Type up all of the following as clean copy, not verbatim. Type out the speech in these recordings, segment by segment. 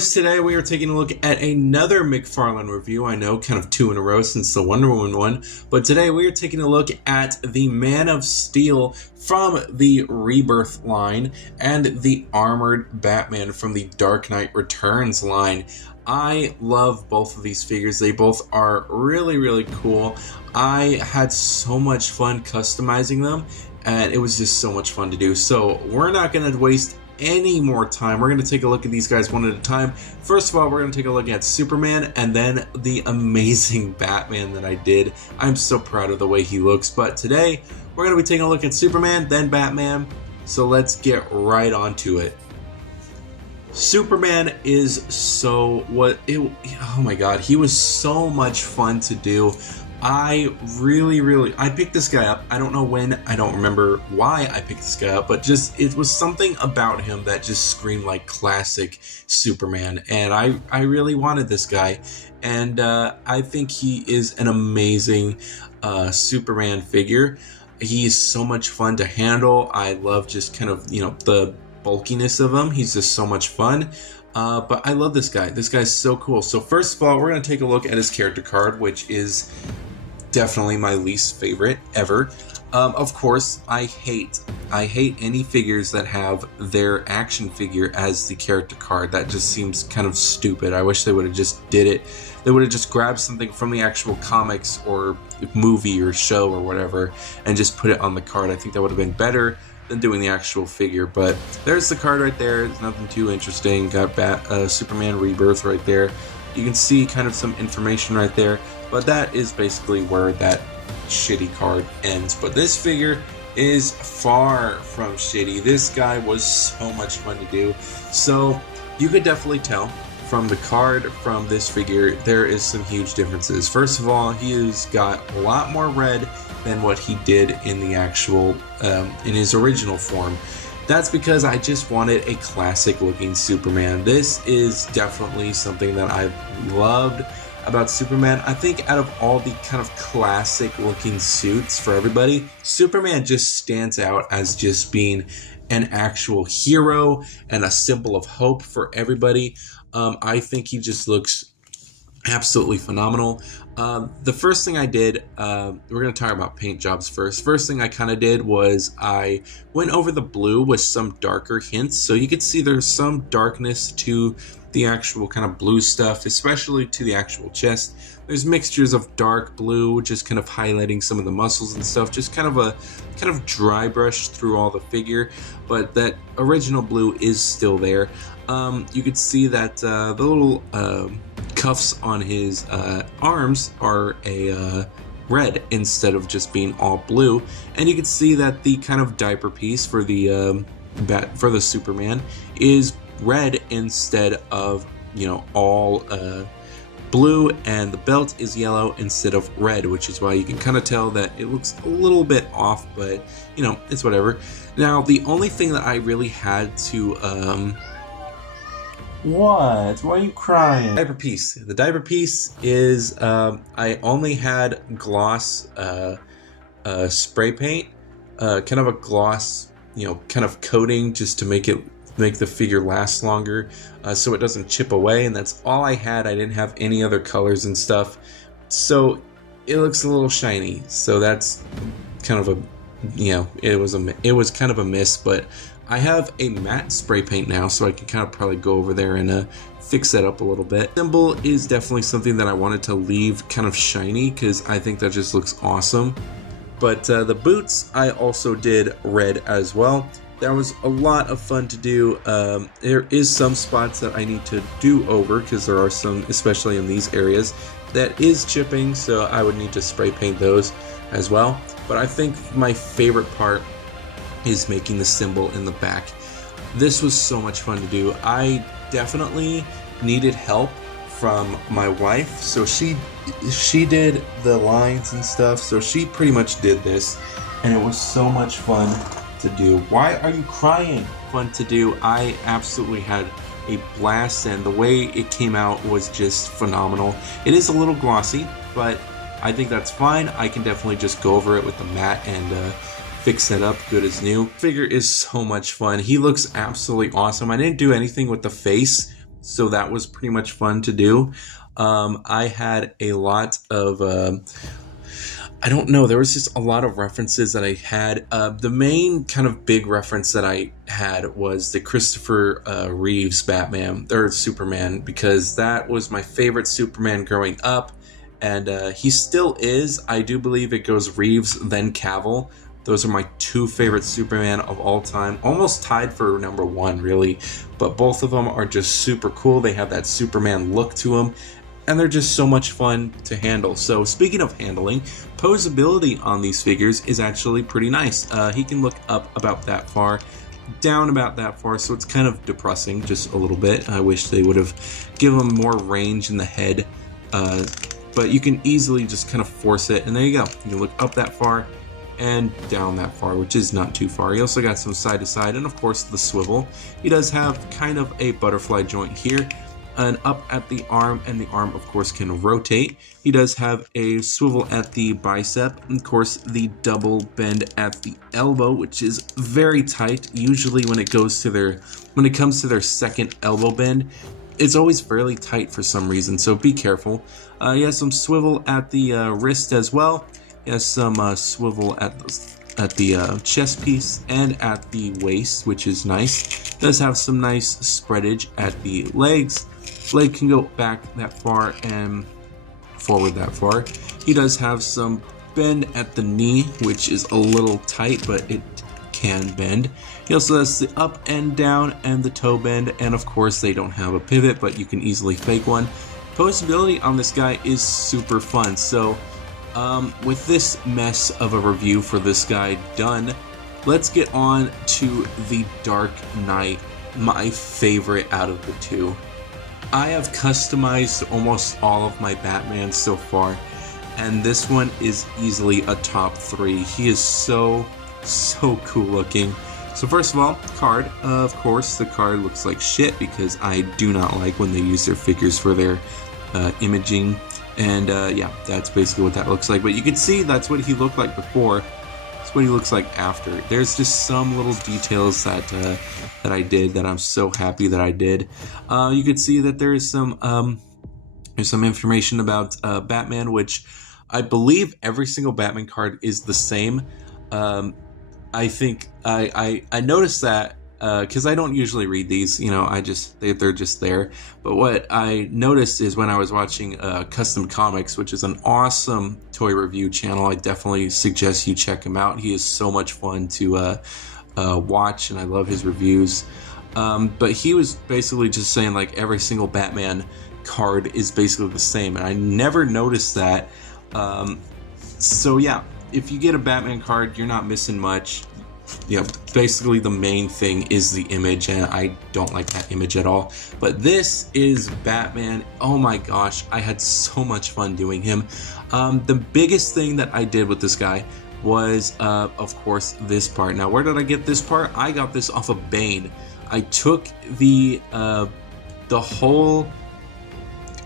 boys, today we are taking a look at another McFarlane review. I know, kind of two in a row since the Wonder Woman one, but today we are taking a look at the Man of Steel from the Rebirth line and the Armored Batman from the Dark Knight Returns line. I love both of these figures. They both are really cool. I had so much fun customizing them, and it was just so much fun to do. So we're not going to waste any more time. We're going to take a look at these guys one at a time. First of all, we're going to take a look at Superman and then the amazing Batman that I did. I'm so proud of the way he looks. But today, we're going to be taking a look at Superman, then Batman. So let's get right onto it. Superman is oh my god, he was so much fun to do. I picked this guy up. I don't know when, I don't remember why I picked this guy up, but just it was something about him that just screamed like classic Superman, and I really wanted this guy, and I think he is an amazing Superman figure. He is so much fun to handle. I love just kind of, the bulkiness of him. He's just so much fun. But I love this guy. This guy's so cool. So first of all, we're going to take a look at his character card, which is definitely my least favorite ever. Of course, I hate any figures that have their action figure as the character card. That just seems kind of stupid. I wish they would have just did it. They would have just grabbed something from the actual comics or movie or show or whatever and just put it on the card. I think that would have been better than doing the actual figure. But there's the card right there. It's nothing too interesting. Got Superman Rebirth right there. You can see kind of some information right there, but that is basically where that shitty card ends. But this figure is far from shitty. This guy was so much fun to do. So you could definitely tell from the card from this figure there is some huge differences. First of all, he has got a lot more red than what he did in the actual in his original form. That's because I just wanted a classic looking Superman. This is definitely something that I've loved about Superman. I think out of all the kind of classic looking suits for everybody, Superman just stands out as just being an actual hero and a symbol of hope for everybody. I think he just looks absolutely phenomenal. The first thing I did, we're going to talk about paint jobs first. First thing I kind of did was I went over the blue with some darker hints. So you could see there's some darkness to the actual kind of blue stuff, especially to the actual chest. There's mixtures of dark blue, just kind of highlighting some of the muscles and stuff. Just kind of dry brush through all the figure, but that original blue is still there. You could see that the little cuffs on his arms are a red instead of just being all blue, and you can see that the kind of diaper piece for the Superman is red instead of all blue, and the belt is yellow instead of red, which is why you can kind of tell that it looks a little bit off, but it's whatever. Now the only thing that I really had to What? Why are you crying? Diaper piece. The diaper piece is, I only had gloss spray paint, kind of a gloss, kind of coating just to make the figure last longer, so it doesn't chip away, and that's all I had. I didn't have any other colors and stuff, so it looks a little shiny. So that's kind of a, it was kind of a miss, but I have a matte spray paint now, so I can kind of probably go over there and fix that up a little bit. Symbol is definitely something that I wanted to leave kind of shiny because I think that just looks awesome. But the boots, I also did red as well. That was a lot of fun to do. There is some spots that I need to do over because there are some, especially in these areas, that is chipping, so I would need to spray paint those as well. But I think my favorite part is making the symbol in the back. This was so much fun to do. I definitely needed help from my wife, so she did the lines and stuff, so she pretty much did this, and it was so much fun to do. Why are you crying? Fun to do. I absolutely had a blast, and the way it came out was just phenomenal. It is a little glossy, but I think that's fine. I can definitely just go over it with the matte and fix it up good as new. Figure is so much fun. He looks absolutely awesome. I didn't do anything with the face so that was pretty much fun to do. I had a lot of I don't know. There was just a lot of references that I had. The main kind of big reference that I had was the Christopher Reeves Batman or Superman, because that was my favorite Superman growing up, and he still is. I do believe it goes Reeves then Cavill. Those are my two favorite Superman of all time, almost tied for number one, really. But both of them are just super cool. They have that Superman look to them, and they're just so much fun to handle. So speaking of handling, posability on these figures is actually pretty nice. He can look up about that far, down about that far, so it's kind of depressing just a little bit. I wish they would have given him more range in the head, but you can easily just kind of force it, and there you go. You can look up that far and down that far, which is not too far. He also got some side to side, and of course the swivel. He does have kind of a butterfly joint here, and up at the arm, and the arm of course can rotate. He does have a swivel at the bicep, and of course the double bend at the elbow, which is very tight. Usually when it comes to their second elbow bend, it's always fairly tight for some reason, so be careful. He has some swivel at the wrist as well. He has some swivel at the chest piece and at the waist, which is nice. Does have some nice spreadage at the legs. Leg can go back that far and forward that far. He does have some bend at the knee, which is a little tight, but it can bend. He also has the up and down and the toe bend, and of course they don't have a pivot, but you can easily fake one. Posability on this guy is super fun. So with this mess of a review for this guy done, let's get on to the Dark Knight, my favorite out of the two. I have customized almost all of my Batmans so far, and this one is easily a top 3. He is so cool looking. So first of all, card. Of course, the card looks like shit because I do not like when they use their figures for their imaging. And yeah, that's basically what that looks like. But you can see that's what he looked like before. That's what he looks like after. There's just some little details that that I did that I'm so happy that I did. You can see that there's some information about Batman, which I believe every single Batman card is the same. I think I noticed that because I don't usually read these, you know, they're just there. But what I noticed is when I was watching Custom Comics, which is an awesome toy review channel, I definitely suggest you check him out. He is so much fun to watch, and I love his reviews. But he was basically just saying like every single Batman card is basically the same, and I never noticed that. So yeah, if you get a Batman card, you're not missing much. You know, basically the main thing is the image, and I don't like that image at all. But this is Batman. Oh my gosh, I had so much fun doing him. The biggest thing that I did with this guy was, of course, this part. Now, where did I get this part? I got this off of Bane. I took the whole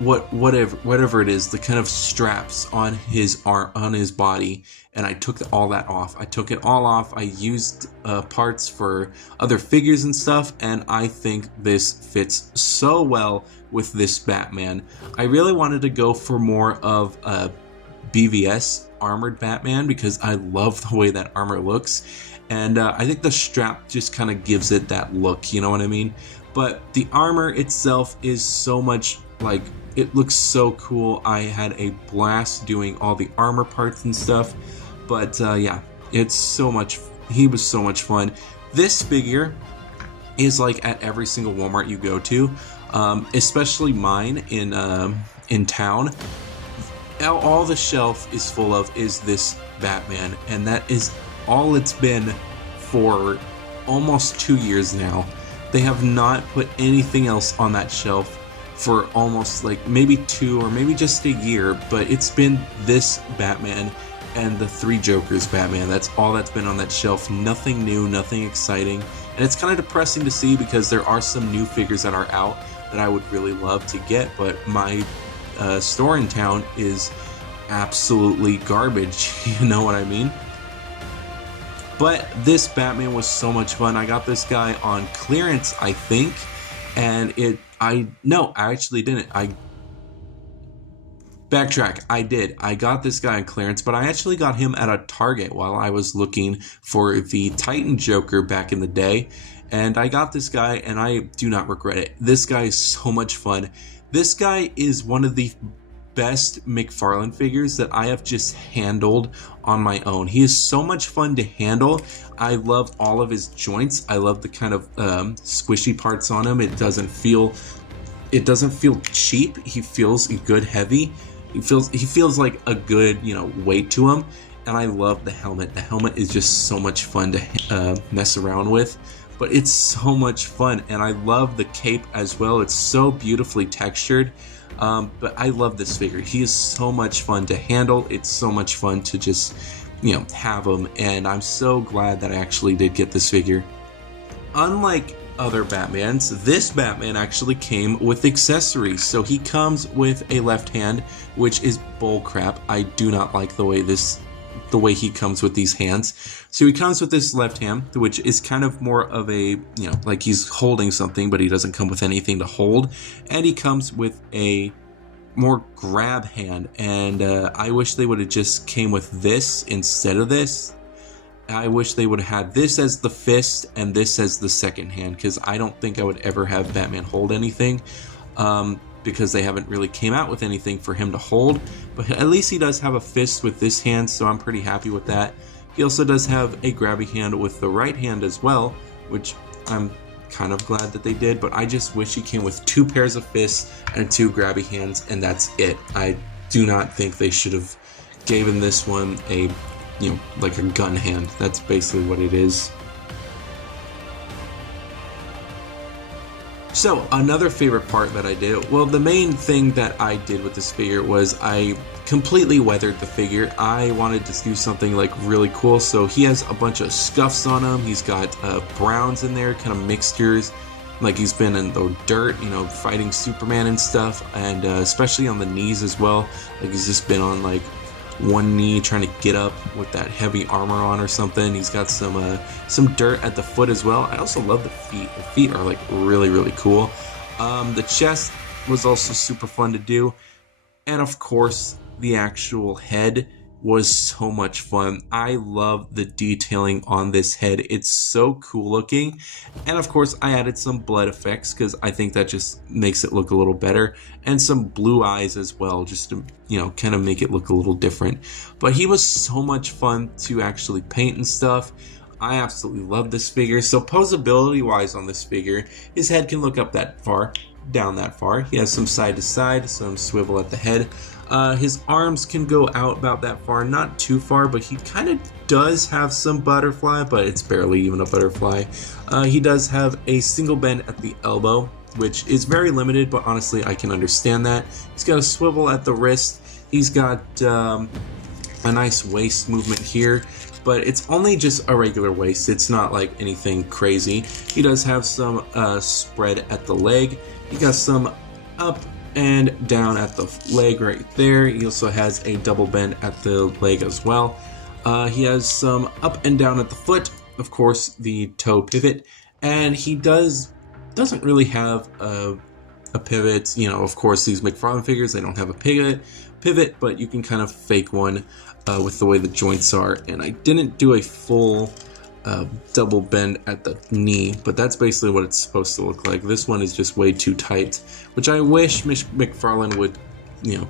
whatever it is, the kind of straps on his arm, on his body, and I took all that off. I took it all off. I used parts for other figures and stuff, and I think this fits so well with this Batman. I really wanted to go for more of a BVS armored Batman because I love the way that armor looks, and I think the strap just kind of gives it that look, you know what I mean? But the armor itself is so much like, it looks so cool. I had a blast doing all the armor parts and stuff. But yeah, it's so much. He was so much fun. This figure is like at every single Walmart you go to, especially mine in town. All the shelf is full of is this Batman, and that is all it's been for almost 2 years now. They have not put anything else on that shelf for almost like maybe 2 or maybe just a year, but it's been this Batman and the 3 Jokers Batman. That's all that's been on that shelf. Nothing new, nothing exciting, and it's kind of depressing to see because there are some new figures that are out that I would really love to get, but my store in town is absolutely garbage. You know what I mean? But this Batman was so much fun. I got this guy on clearance, I think. and I actually didn't. I backtrack. I did. I got this guy on clearance, but I actually got him at a Target while I was looking for the Titan Joker back in the day. And I got this guy, and I do not regret it. This guy is so much fun. This guy is one of the best McFarlane figures that I have just handled on my own. He is so much fun to handle. I love all of his joints. I love the kind of squishy parts on him. It doesn't feel cheap. He feels good heavy. He feels like a good, weight to him. And I love the helmet. The helmet is just so much fun to mess around with. But it's so much fun, and I love the cape as well. It's so beautifully textured. But I love this figure. He is so much fun to handle. It's so much fun to just, have him. And I'm so glad that I actually did get this figure. Unlike other Batmans, this Batman actually came with accessories. So he comes with a left hand, which is bullcrap. I do not like the way he comes with these hands. So he comes with this left hand, which is kind of more of a, like he's holding something, but he doesn't come with anything to hold. And he comes with a more grab hand. And I wish they would have just came with this instead of this. I wish they would have had this as the fist and this as the second hand, because I don't think I would ever have Batman hold anything. Because they haven't really came out with anything for him to hold, but at least he does have a fist with this hand, so I'm pretty happy with that. He also does have a grabby hand with the right hand as well, which I'm kind of glad that they did, but I just wish he came with 2 pairs of fists and 2 grabby hands, and that's it. I do not think they should have given this one a, like a gun hand. That's basically what it is. So, another favorite part that I did, well, the main thing that I did with this figure was I completely weathered the figure. I wanted to do something like really cool, so he has a bunch of scuffs on him. He's got browns in there, kind of mixtures, like he's been in the dirt, fighting Superman and stuff, and especially on the knees as well. Like he's just been on like one knee trying to get up with that heavy armor on or something. He's got some dirt at the foot as well. I also love the feet. The feet are like really, really cool. The chest was also super fun to do. And of course, the actual head was so much fun. I love the detailing on this head. It's so cool looking. And of course, I added some blood effects because I think that just makes it look a little better. And some blue eyes as well, just to, kind of make it look a little different. But he was so much fun to actually paint and stuff. I absolutely love this figure. So posability wise on this figure, his head can look up that far, down that far. He has some side to side, some swivel at the head. His arms can go out about that far, not too far, but he kind of does have some butterfly, but it's barely even a butterfly. He does have a single bend at the elbow, which is very limited, but honestly, I can understand that. He's got a swivel at the wrist. He's got a nice waist movement here, but it's only just a regular waist. It's not like anything crazy. He does have some spread at the leg. He got some up and down at the leg right there. He also has a double bend at the leg as well. He has some up and down at the foot, of course the toe pivot, and he doesn't really have a pivot. Of course these McFarlane figures, they don't have a pivot, but you can kind of fake one with the way the joints are. And I didn't do a full double bend at the knee, but that's basically what it's supposed to look like. This one is just way too tight, which I wish McFarlane would,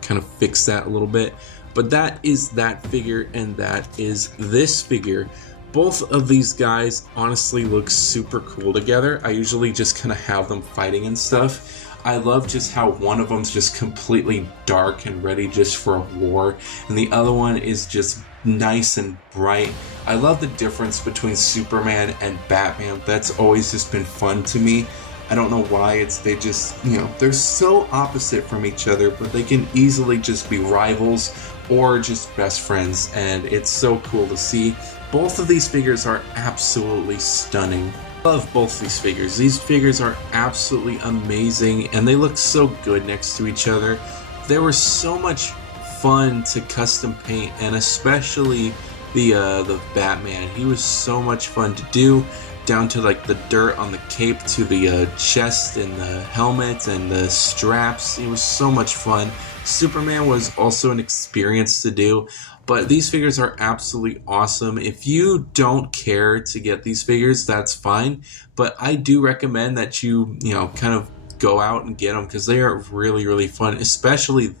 kind of fix that a little bit. But that is that figure, and that is this figure. Both of these guys honestly look super cool together. I usually just kind of have them fighting and stuff. I love just how one of them's just completely dark and ready just for a war, and the other one is just nice and bright. I love the difference between Superman and Batman. That's always just been fun to me. I don't know why. They just, they're so opposite from each other, but they can easily just be rivals or just best friends, and it's so cool to see. Both of these figures are absolutely stunning. I love both these figures. These figures are absolutely amazing, and they look so good next to each other. They were so much fun to custom paint, and especially the Batman. He was so much fun to do, down to like the dirt on the cape to the chest and the helmet and the straps. It was so much fun. Superman was also an experience to do, but these figures are absolutely awesome. If you don't care to get these figures, that's fine, but I do recommend that you kind of go out and get them because they are really, really fun, especially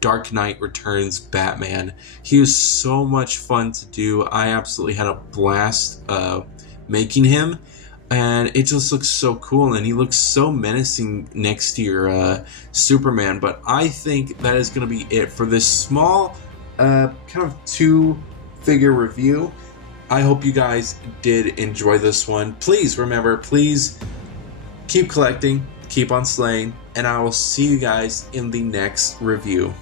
Dark Knight Returns Batman. He was so much fun to do. I absolutely had a blast making him, and it just looks so cool, and he looks so menacing next to your Superman. But I think that is going to be it for this small kind of 2-figure review. I hope you guys did enjoy this one. Please remember, please keep collecting, keep on slaying, and I will see you guys in the next review.